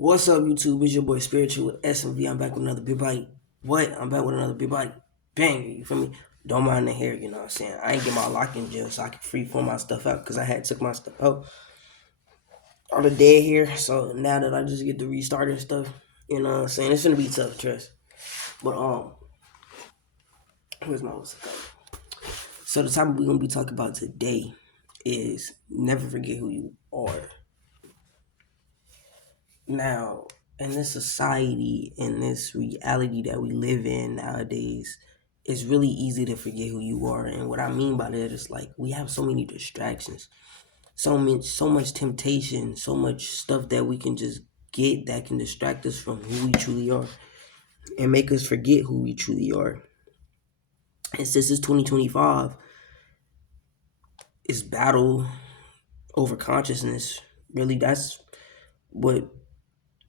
What's up, YouTube? It's your boy Spiritual with SMV. I'm back with another big bite. What? I'm back with another big bite. Bang! You feel me? Don't mind the hair, you know what I'm saying? I ain't get my lock in jail so I can free form my stuff out because I had took my stuff out all the dead here. So now that I just get to restart and stuff, you know what I'm saying? It's gonna be tough, trust. But where's my what's it called? So the topic we're gonna be talking about today is never forget who you are. Now, in this society, in this reality that we live in nowadays, it's really easy to forget who you are. And what I mean by that is like we have so many distractions, so much temptation, so much stuff that we can just get that can distract us from who we truly are and make us forget who we truly are. And since it's 2025, it's battle over consciousness. Really, that's what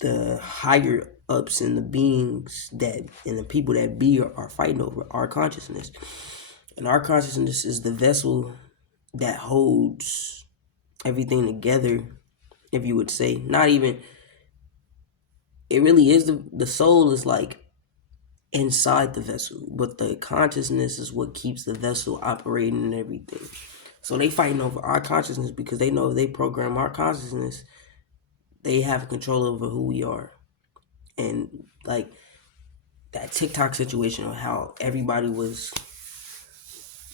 the higher ups and the beings that and the people that be are fighting over our consciousness. And our consciousness is the vessel that holds everything together, if you would say. Not even it really is the soul is like inside the vessel, but the consciousness is what keeps the vessel operating and everything. So they fighting over our consciousness because they know if they program our consciousness, they have control over who we are. And like that TikTok situation of how everybody was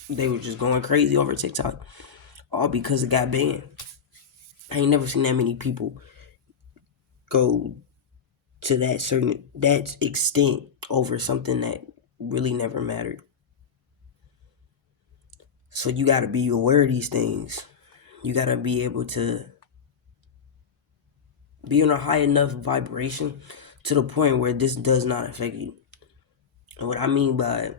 they were just going crazy over TikTok all because it got banned. I ain't never seen that many people go to that extent over something that really never mattered. So you got to be aware of these things. You got to be able to be on a high enough vibration to the point where this does not affect you. And what I mean by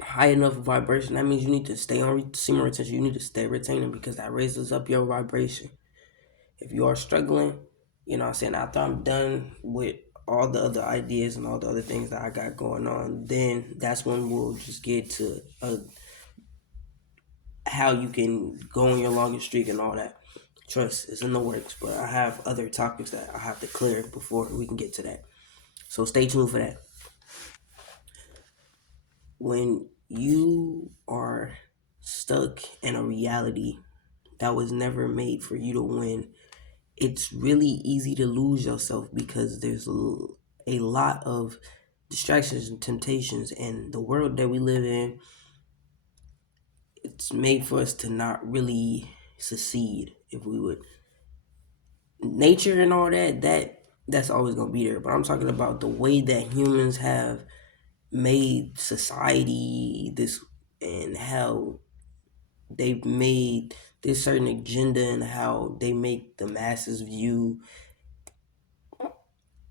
high enough vibration, that means you need to stay on semen retention. You need to stay retaining because that raises up your vibration. If you are struggling, you know what I'm saying, after I'm done with all the other ideas and all the other things that I got going on, then that's when we'll just get to how you can go on your longest streak and all that. Trust is in the works, but I have other topics that I have to clear before we can get to that. So stay tuned for that. When you are stuck in a reality that was never made for you to win, it's really easy to lose yourself because there's a lot of distractions and temptations, and the world that we live in, it's made for us to not really succeed. If we would, nature and all that's always gonna be there, but I'm talking about the way that humans have made society this and how they've made this certain agenda and how they make the masses view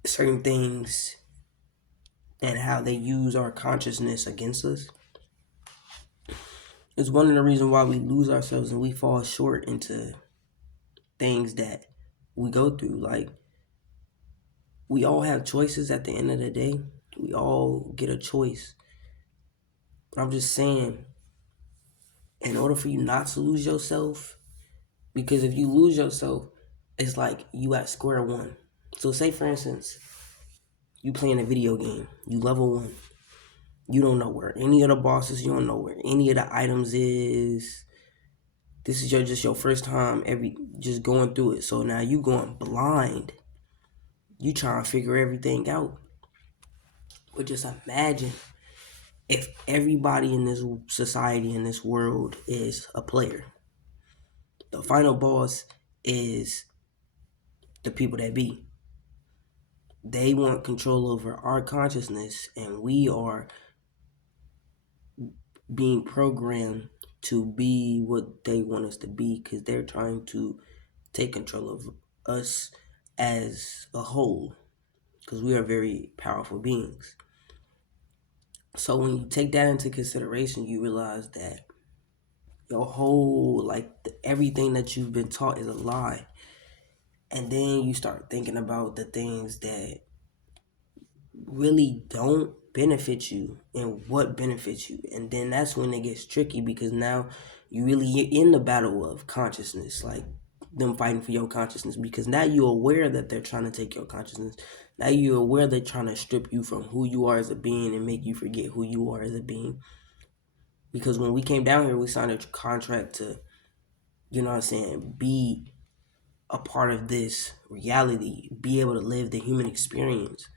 certain things and how they use our consciousness against us. It's one of the reasons why we lose ourselves and we fall short into things that we go through. Like, we all have choices at the end of the day. We all get a choice. But I'm just saying, in order for you not to lose yourself, because if you lose yourself, it's like you at square one. So say for instance, you playing a video game, you level one. You don't know where any of the bosses, you don't know where any of the items is. This is just your first time just going through it. So now you going blind. You trying to figure everything out. But just imagine if everybody in this society, in this world, is a player. The final boss is the people that be. They want control over our consciousness, and we are being programmed to be what they want us to be because they're trying to take control of us as a whole because we are very powerful beings. So when you take that into consideration, you realize that your whole, everything that you've been taught is a lie. And then you start thinking about the things that really don't benefit you and what benefits you. And then that's when it gets tricky because now you're in the battle of consciousness. Like, them fighting for your consciousness, because now you're aware that they're trying to take your consciousness. Now you're aware they're trying to strip you from who you are as a being and make you forget who you are as a being. Because when we came down here, we signed a contract to, you know what I'm saying, be a part of this reality, be able to live the human experience.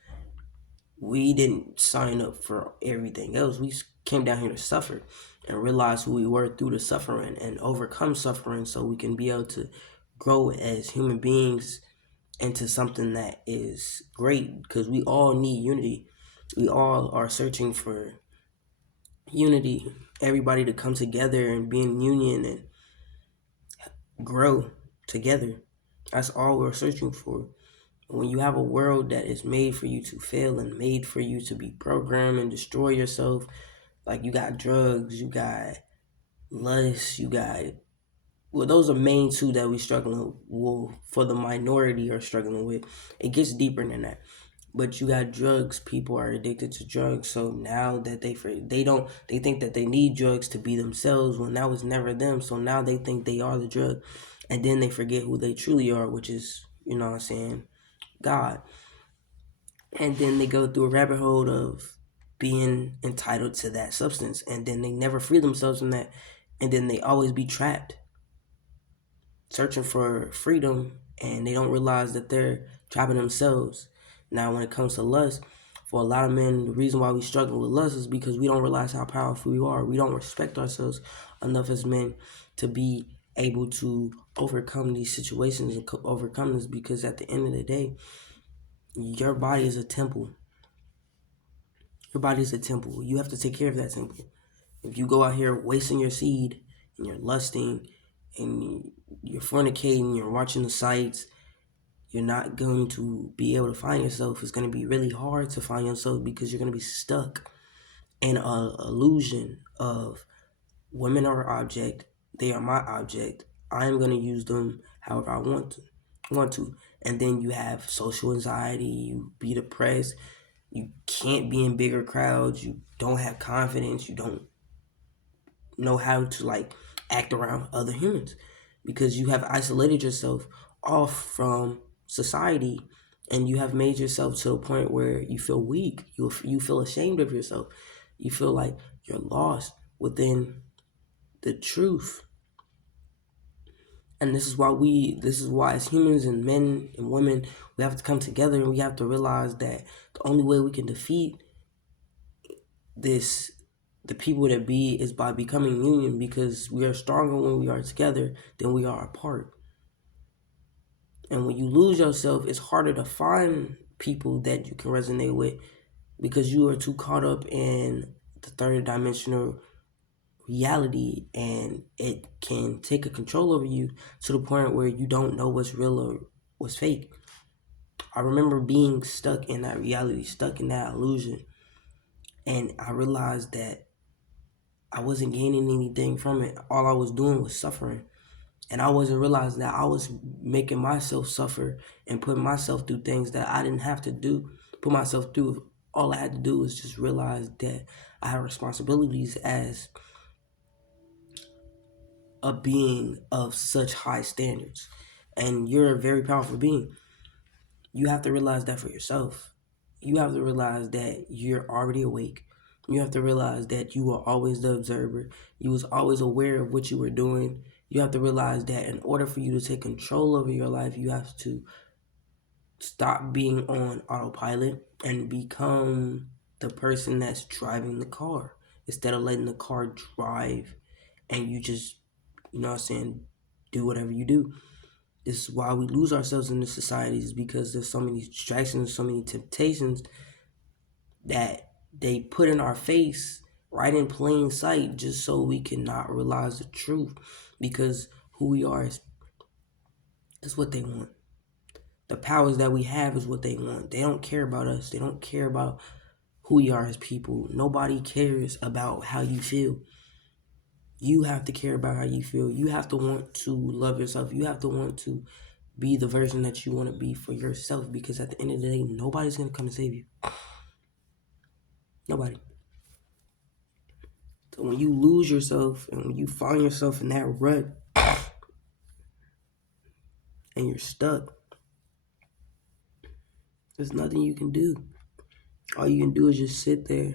We didn't sign up for everything else. We came down here to suffer and realize who we were through the suffering and overcome suffering so we can be able to grow as human beings into something that is great, because we all need unity. We all are searching for unity, everybody to come together and be in union and grow together. That's all we're searching for. When you have a world that is made for you to fail and made for you to be programmed and destroy yourself, like you got drugs, you got lust, you got, well, those are main two that we struggling, well, for the minority are struggling with. It gets deeper than that. But you got drugs. People are addicted to drugs. So now that they think that they need drugs to be themselves when that was never them. So now they think they are the drug, and then they forget who they truly are, which is, you know what I'm saying, God. And then they go through a rabbit hole of being entitled to that substance, and then they never free themselves from that, and then they always be trapped searching for freedom, and they don't realize that they're trapping themselves. Now, when it comes to lust, for a lot of men, the reason why we struggle with lust is because we don't realize how powerful we are. We don't respect ourselves enough as men to be able to overcome these situations and overcome this, because at the end of the day, your body is a temple. Your body is a temple. You have to take care of that temple. If you go out here wasting your seed and you're lusting and you're fornicating, you're watching the sights, you're not going to be able to find yourself. It's going to be really hard to find yourself because you're going to be stuck in an illusion of women are object, they are my object. I am going to use them however I want to. And then you have social anxiety, you be depressed, you can't be in bigger crowds, you don't have confidence, you don't know how to like act around other humans because you have isolated yourself off from society, and you have made yourself to a point where you feel weak, you feel ashamed of yourself, you feel like you're lost within the truth. And this is why as humans and men and women, we have to come together, and we have to realize that the only way we can defeat this the people that be is by becoming union, because we are stronger when we are together than we are apart. And when you lose yourself, it's harder to find people that you can resonate with because you are too caught up in the third dimensional reality, and it can take a control over you to the point where you don't know what's real or what's fake. I remember being stuck in that reality, stuck in that illusion, and I realized that I wasn't gaining anything from it. All I was doing was suffering. And I wasn't realizing that I was making myself suffer and putting myself through things that I didn't have to do, put myself through. All I had to do was just realize that I have responsibilities as a being of such high standards. And you're a very powerful being. You have to realize that for yourself. You have to realize that you're already awake. You have to realize that you were always the observer. You was always aware of what you were doing. You have to realize that in order for you to take control over your life, you have to stop being on autopilot and become the person that's driving the car instead of letting the car drive and you just, you know what I'm saying, do whatever you do. This is why we lose ourselves in the societies, because there's so many distractions, so many temptations that they put in our face right in plain sight just so we cannot realize the truth, because who we are is what they want. The powers that we have is what they want. They don't care about us. They don't care about who we are as people. Nobody cares about how you feel. You have to care about how you feel. You have to want to love yourself. You have to want to be the version that you want to be for yourself, because at the end of the day, nobody's going to come and save you. Nobody. So when you lose yourself and when you find yourself in that rut, and you're stuck, there's nothing you can do. All you can do is just sit there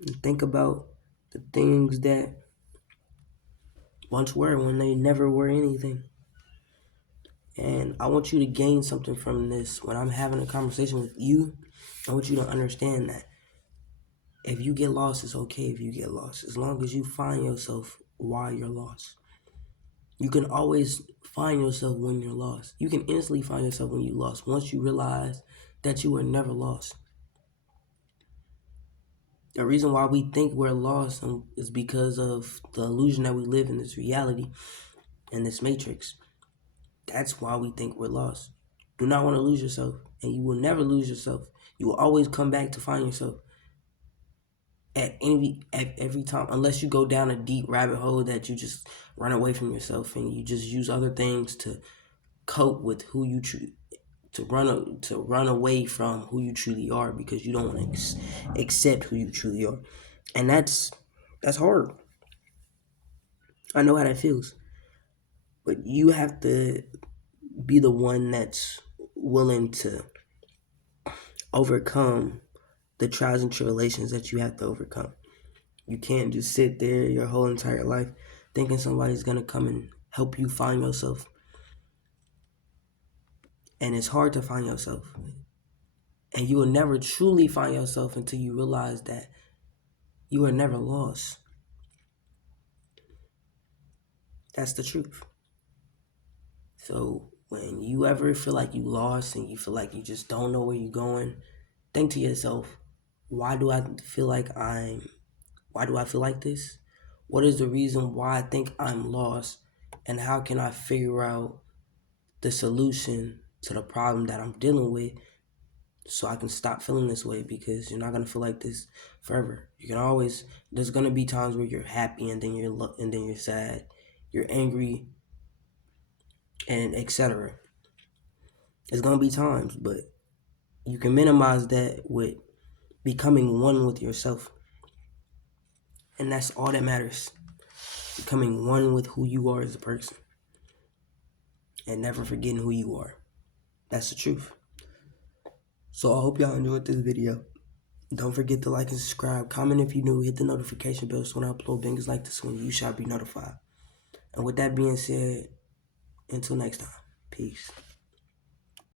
and think about the things that once were when they never were anything. And I want you to gain something from this. When I'm having a conversation with you, I want you to understand that if you get lost, it's okay if you get lost, as long as you find yourself while you're lost. You can always find yourself when you're lost. You can instantly find yourself when you're lost once you realize that you were never lost. The reason why we think we're lost is because of the illusion that we live in, this reality, in this matrix. That's why we think we're lost. Do not want to lose yourself, and you will never lose yourself. You will always come back to find yourself at every time, unless you go down a deep rabbit hole that you just run away from yourself and you just use other things to cope with who you to run away from who you truly are, because you don't want to accept who you truly are, and that's hard. I know how that feels, but you have to be the one that's willing to overcome the trials and tribulations that you have to overcome. You can't just sit there your whole entire life thinking somebody's gonna come and help you find yourself. And it's hard to find yourself. And you will never truly find yourself until you realize that you are never lost. That's the truth. So when you ever feel like you lost and you feel like you just don't know where you're going, think to yourself, why do I feel like this? What is the reason why I think I'm lost? And how can I figure out the solution to the problem that I'm dealing with so I can stop feeling this way? Because you're not going to feel like this forever. You can always, there's going to be times where you're happy and then you're sad, you're angry, and etc. There's going to be times, but you can minimize that with becoming one with yourself. And that's all that matters. Becoming one with who you are as a person. And never forgetting who you are. That's the truth. So I hope y'all enjoyed this video. Don't forget to like and subscribe. Comment if you new. Hit the notification bell so when I upload bangers like this one, you shall be notified. And with that being said, until next time, peace.